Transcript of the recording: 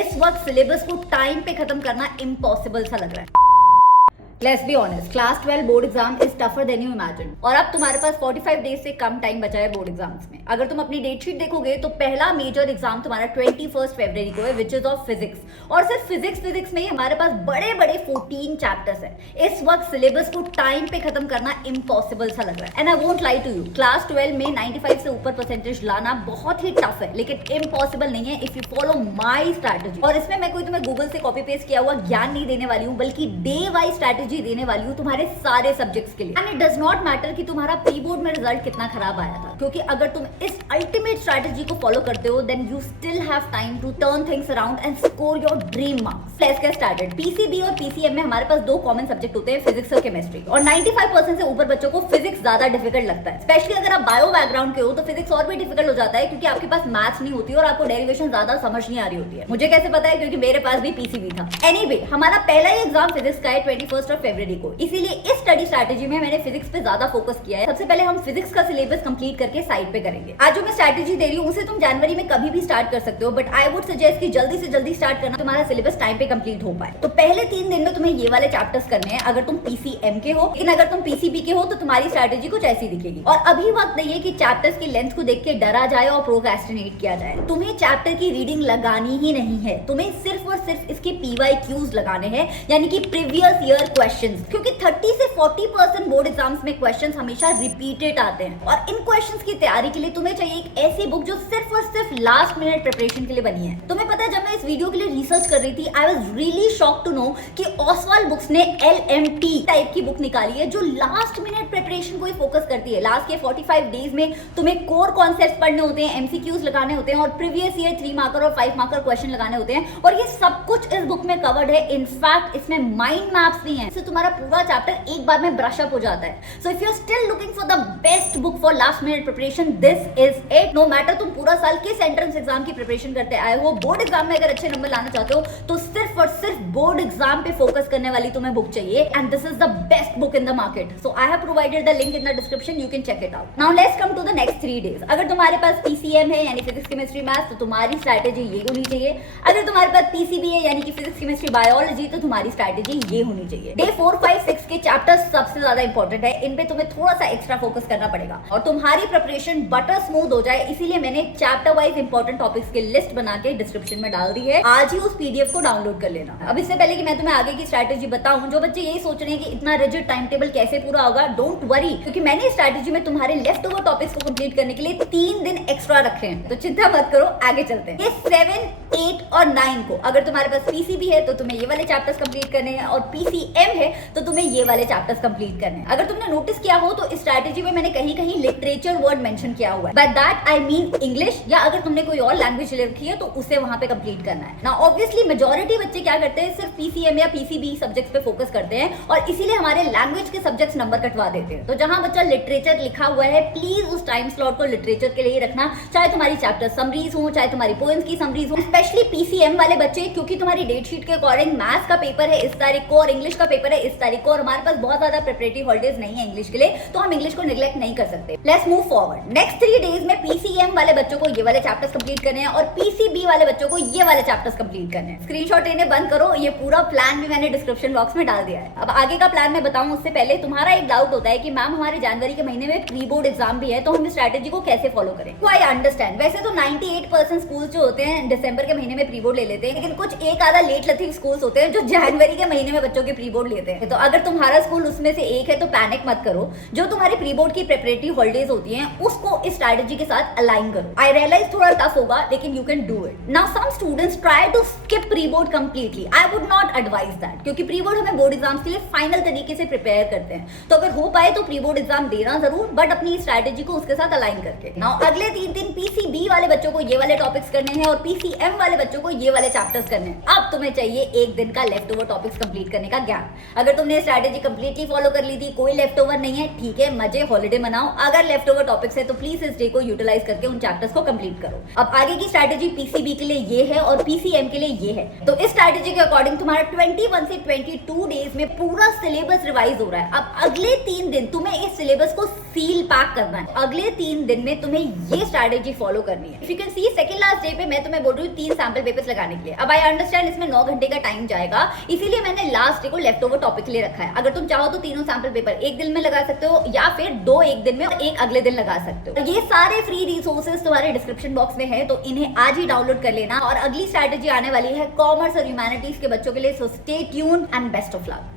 इस वक्त सिलेबस को टाइम पे खत्म करना इम्पॉसिबल सा लग रहा है। Let's be honest, class 12 board exam is tougher than you imagine. और अब तुम्हारे पास 45 डेज से कम टाइम बचा है बोर्ड एग्जाम्स में। अगर तुम अपनी डेट शीट देखोगे तो पहला मेजर एग्जाम तुम्हारा 21 फरवरी को है, विच इज ऑफ फिजिक्स। और सिर्फ फिजिक्स में ही हमारे पास बड़े बड़े 14 चैप्टर्स है। इस वक्त सिलेबस को टाइम पे खत्म करना इम्पॉसिबल सा लग रहा है। And I won't lie to you, class 12 में 95 से ऊपर परसेंटेज लाना बहुत ही टफ है, लेकिन इम्पॉसिबल नहीं है if you follow my strategy. और इसमें मैं कोई तुम्हें गूगल से कॉपी पेस्ट किया हुआ ज्ञान नहीं देने वाली हूँ, बल्कि डे वाइज स्ट्रैटेजी देने वाली हूँ तुम्हारे सारे सब्जेक्ट्स के लिए। And it does not matter कि तुम्हारा प्री बोर्ड में रिजल्ट कितना खराब आया था, क्योंकि अगर तुम इस अल्टीमेट स्ट्रैटेजी को फॉलो करते हो then you still have time to turn things around and score your dream marks. Let's get started. PCB और पीसीएम में हमारे पास दो कॉमन सब्जेक्ट होते हैं, फिजिक्स और केमिस्ट्री। और 95% से ऊपर बच्चों को फिजिक्स ज्यादा डिफिकल्ट लगता है। स्पेशली अगर आप बायो बैकग्राउंड के हो तो फिजिक्स और भी डिफिकल्ट हो जाता है, क्योंकि आपके पास मैथ्स नहीं होती और आपको डेरिवेशन ज्यादा समझ नहीं आ रही होती है। मुझे कैसे पता है? क्योंकि मेरे पास भी पीसीबी था। एनीवे, हमारा पहला ही एग्जाम फिजिक्स का है 21 फरवरी को, इसीलिए इस स्टडी स्ट्रैटेजी में मैंने फिजिक्स पे ज्यादा फोकस किया है। सबसे पहले हम फिजिक्स का सिलेबस कंप्लीट करके साइड पे करेंगे। आज जो मैं स्ट्रैटेजी दे रही हूँ उसे तुम जनवरी में कभी भी स्टार्ट कर सकते हो, बट आई वुड सजेस्ट कि जल्दी से जल्दी स्टार्ट करना, तुम्हारा सिलेबस टाइम पे कंप्लीट हो पाए। तो पहले 3 दिन में तुम्हें ये वाले चैप्टर्स करने हैं अगर तुम पीसीएम के हो, लेकिन अगर तुम पीसीबी के हो तो तुम्हारी स्ट्रैटेजी कुछ ऐसी दिखेगी। और अभी वक्त नहीं है कि चैप्टर्स की लेंथ को देख के डरा जाए और प्रोक्रेस्टिनेट किया जाए। तुम्हें चैप्टर की रीडिंग लगानी ही नहीं है, तुम्हें सिर्फ और सिर्फ इसके पीवाईक्यूज लगाने हैं, यानी कि प्रीवियस ईयर क्वेश्चंस, क्योंकि 30 से 40% बोर्ड एग्जाम्स में क्वेश्चंस हमेशा रिपीटेड आते हैं। और इन क्वेश्चंस की तैयारी के लिए तुम्हें चाहिए एक ऐसी बुक जो सिर्फ और सिर्फ लास्ट मिनट प्रिपरेशन के लिए बनी है। तुम्हें पता है, जब मैं इस वीडियो के लिए रिसर्च कर रही थी I was really shocked to know कि ओसवाल्ड बुक्स ने एलएमटी टाइप की बुक निकाली है जो लास्ट मिनट प्रिपरेशन को ही फोकस करती है। लास्ट के 45 डेज में तुम्हें कोर कॉन्सेप्ट्स पढ़ने होते हैं, एमसीक्यूज लगाने होते हैं और प्रीवियस ईयर 3 मार्कर और 5 मार्कर क्वेश्चन लगाने होते हैं। और ये सब कुछ इस बुक में कवर्ड है। इनफैक्ट इसमें माइंड मैप्स भी हैं, इससे तुम्हारा पूरा चैप्टर एक बार में ब्रश अप हो जाता है। So if you're still looking for the best book for last minute preparation, this is it. No matter तुम पूरा साल किस एंट्रेंस एग्जाम की प्रिपरेशन करते आए हो, बोर्ड एग्जाम में अगर अच्छे नंबर लाना चाहते हो तो सिर्फ और सिर्फ बोर्ड एग्जाम पे फोकस करने वाली तुम्हें बुक चाहिए। And this is the best book in the market. So I have provided the link in the description, you can check it out. Now let's come to the next 3 days. अगर तुम्हारे पास PCM है यानी physics chemistry maths, तो तुम्हारी strategy ये होनी चाहिए। अगर तुम्हारे पास पीसीबी है यानी कि फिजिक्स केमिस्ट्री बायोलॉजी, तो तुम्हारी स्ट्रैटेजी ये होनी चाहिए। डे 4, 5, 6 के चैप्टर्स सबसे ज्यादा इंपॉर्टेंट है, इन पे तुम्हें थोड़ा सा एक्स्ट्रा फोकस करना पड़ेगा और तुम्हारी प्रिपरेशन बटर स्मूथ हो जाए, इसीलिए मैंने चैप्टर वाइज इंपॉर्टेंट टॉपिक्स की लिस्ट बना के डिस्क्रिप्शन में डाल दी है। आज ही उस पीडीएफ को डाउनलोड कर लेना। अब इससे पहले कि मैं तुम्हें आगे की स्ट्रैटेजी बताऊं, जो बच्चे यही सोच रहे हैं कि इतना रिजिड टाइम टेबल कैसे पूरा होगा, डोंट वरी, क्योंकि मैंने इस स्ट्रैटेजी में तुम्हारे लेफ्ट ओवर टॉपिक्स को कंप्लीट करने के लिए 3 दिन एक्स्ट्रा रखे हैं। तो चिंता मत करो, आगे चलते हैं। ये 7, 8 और 9 को अगर तुम्हारे पास पीसीबी है तो तुम्हें ये वाले चैप्टर्स कंप्लीट करने हैं, और पीसीएम है तो तुम्हें ये वाले चैप्टर्स कंप्लीट करने हैं। अगर तुमने नोटिस किया हो तो इस स्ट्रैटेजी में मैंने कहीं कहीं लिटरेचर वर्ड मेंशन किया हुआ है। By that I mean English, या अगर तुमने कोई और लैंग्वेज ले रखी है तो उसे वहां पे कंप्लीट करना है ना। ऑब्वियसली मेजॉरिटी बच्चे क्या करते हैं, सिर्फ पीसीएम या पीसीबी सब्जेक्ट्स पे फोकस करते हैं और इसीलिए हमारे लैंग्वेज के सब्जेक्ट्स नंबर कटवा देते हैं। तो जहां बच्चा लिटरेचर लिखा हुआ है, प्लीज उस टाइम स्लॉट को लिटरेचर के लिए रखना, चाहे तुम्हारी चैप्टर समरीज हो, चाहे तुम्हारी पोएम्स की समरीज हो। स्पेशली पीसीएम वाले बच्चे, क्योंकि तुम्हारी डेट शीट के अकॉर्डिंग मैथ्स का पेपर है इस तारीख को और इंग्लिश का पेपर है इस तारीख को, और हमारे पास बहुत ज्यादा प्रिपरेटरी हॉलिडेज नहीं है इंग्लिश के लिए, तो हम इंग्लिश को नेग्लेक्ट नहीं कर सकते। Let's move forward. Next 3 days में पीसीएम वाले बच्चों को ये वाले चैप्टर्स कंप्लीट करने हैं और पीसीबी वाले बच्चों को ये वाले चैप्टर्स कंप्लीट करने हैं। स्क्रीनशॉट लेने बंद करो, ये पूरा प्लान भी मैंने डिस्क्रिप्शन बॉक्स में डाल दिया है। अब आगे का प्लान मैं बताऊं उससे पहले तुम्हारा एक डाउट होता है कि मैम हमारे जनवरी के महीने में प्री बोर्ड एग्जाम भी है, तो हम इस स्ट्रैटेजी को कैसे फॉलो करें। तो आई अंडरस्टैंड, वैसे तो 98% स्कूल जो होते हैं दिसंबर के महीने में प्री बोर्ड ले लेते हैं, लेकिन कुछ एक आधा लेट लतीफ स्कूल्स होते हैं जो जनवरी के महीने में बच्चों के प्री बोर्ड लेते हैं। तो अगर तुम्हारा स्कूल उसमें से एक है तो पैनिक मत करो, जो तुम्हारी प्री बोर्ड की प्रिपरेटरी हॉलिडेज होती हैं उसको इस स्ट्रैटेजी के साथ अलाइन करो। आई रियलाइज थोड़ा टफ होगा, लेकिन you can do it. Now some students try to skip pre board completely. I would not advise that, क्योंकि प्री बोर्ड हमें बोर्ड एग्जाम्स के लिए फाइनल तरीके से प्रिपेयर करते हैं। तो अगर हो पाए तो प्री बोर्ड एग्जाम देना जरूर, बट अपनी स्ट्रैटेजी को उसके साथ अलाइन करके। नाउ अगले 3 दिन पीसीबी वाले बच्चों को ये वाले टॉपिक्स करने हैं और पीसीएम वाले बच्चों को ये वाले चैप्टर्स करने हैं। अब तुम्हें चाहिए एक दिन का लेफ्ट ओवर टॉपिक्स कंप्लीट करने का गैप। अगर तुमने स्ट्रैटेजी कंप्लीटली फॉलो कर ली थी, कोई लेफ्ट ओवर नहीं है, ठीक है, मजे हॉलिडे मनाओ। अगर लेफ्ट ओवर टॉपिक्स है, तो प्लीज इस डे को यूटिलाइज करके उन चैप्टर्स को कंप्लीट करो। अब आगे की स्ट्रैटेजी पीसीबी के लिए ये है और पीसीएम के लिए ये है। तो इस स्ट्रैटेजी के अकॉर्डिंग तुम्हारा 21 से 22 डेज में पूरा सिलेबस रिवाइज हो रहा है। अब अगले 3 दिन तुम्हें इस सिलेबस को सील पैक करना है। अगले 3 दिन में तुम्हें ये स्ट्रैटेजी फॉलो करनी है। If you can see, second last day पे मैं तुम्हें बोल रही हूँ 3 सैंपल पेपर्स लगाने के लिए। अब आई अंडरस्टैंड इसमें 9 घंटे का टाइम जाएगा, इसीलिए मैंने लास्ट डे को लेफ्ट ओवर टॉपिक के लिए रखा है। अगर तुम चाहो तो तीनों सैंपल पेपर एक दिन में लगा सकते हो, या फिर 2 एक दिन में और एक अगले दिन लगा सकते हो। ये सारे फ्री रिसोर्सेज तुम्हारे डिस्क्रिप्शन बॉक्स में है, तो इन्हें आज ही डाउनलोड कर लेना। और अगली स्ट्रैटेजी आने वाली है कॉमर्स और ह्यूमैनिटीज के बच्चों के लिए, so stay tuned and best of luck.